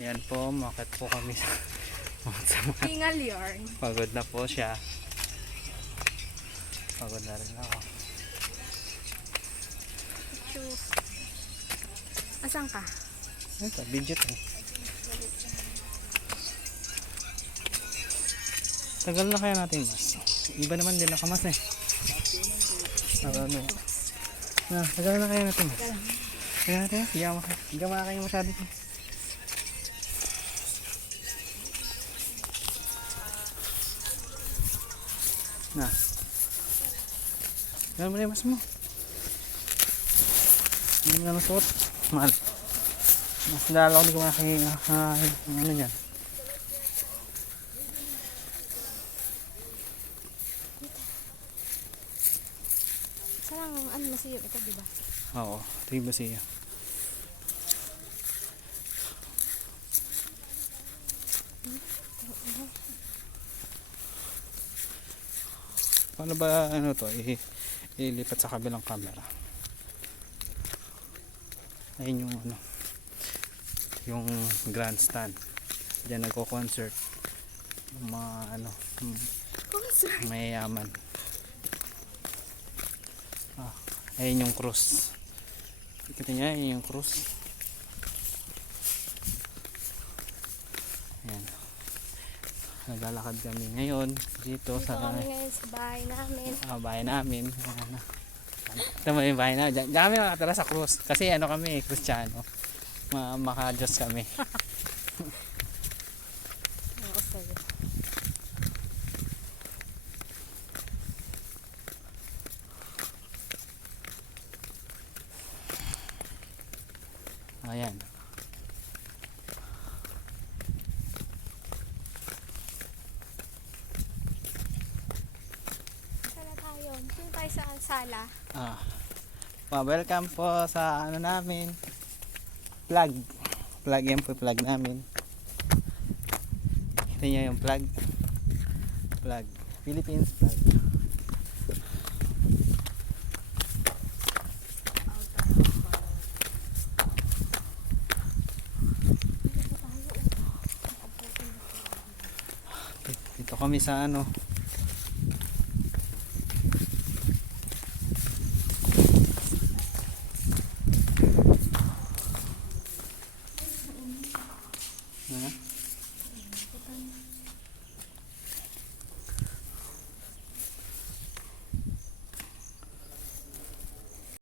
Yan po, makit po kami sa Tingal yarn. pagod na po siya. Pagod na rin ako. Asan ka? Ito, video to. Tagal na kaya natin mas. Iba naman din nakamas eh. Ano? Tagal na kaya natin mas. Tagal natin. Hindi ka makakain masyado. Na. Gano'n mo na yung mas mo. Hindi mo na nasuot. Mahal. Mas dahil ako hindi ko makakain. Ano yan? Sarang ano masiyop ito, diba? Oo. Ito yung basiya. Paano ba ano to? Ilipat sa kabilang camera. Ayun yung ano. Yung grandstand. Diyan nagko-concert. Yung mga ano. Mayayaman. Ayun yung cruise. Kita niya, ayun yung cruise. Ayan. Naglalakad kami ngayon dito sa kami ngayon sa bahay namin. Bahay namin. Ito mo yung bahay namin. Diyan kami nakatira sa cruise. Kasi ano kami, Kristiyano. Maka-Diyos kami. Ako sa'yo. Ayan. Saan tayo? Dito tayo sa sala. Welcome po sa ano namin. Plug. Plug yan po, plug namin. Kita niyo yung plug. Plug. Philippines plug. Dito kami sa ano,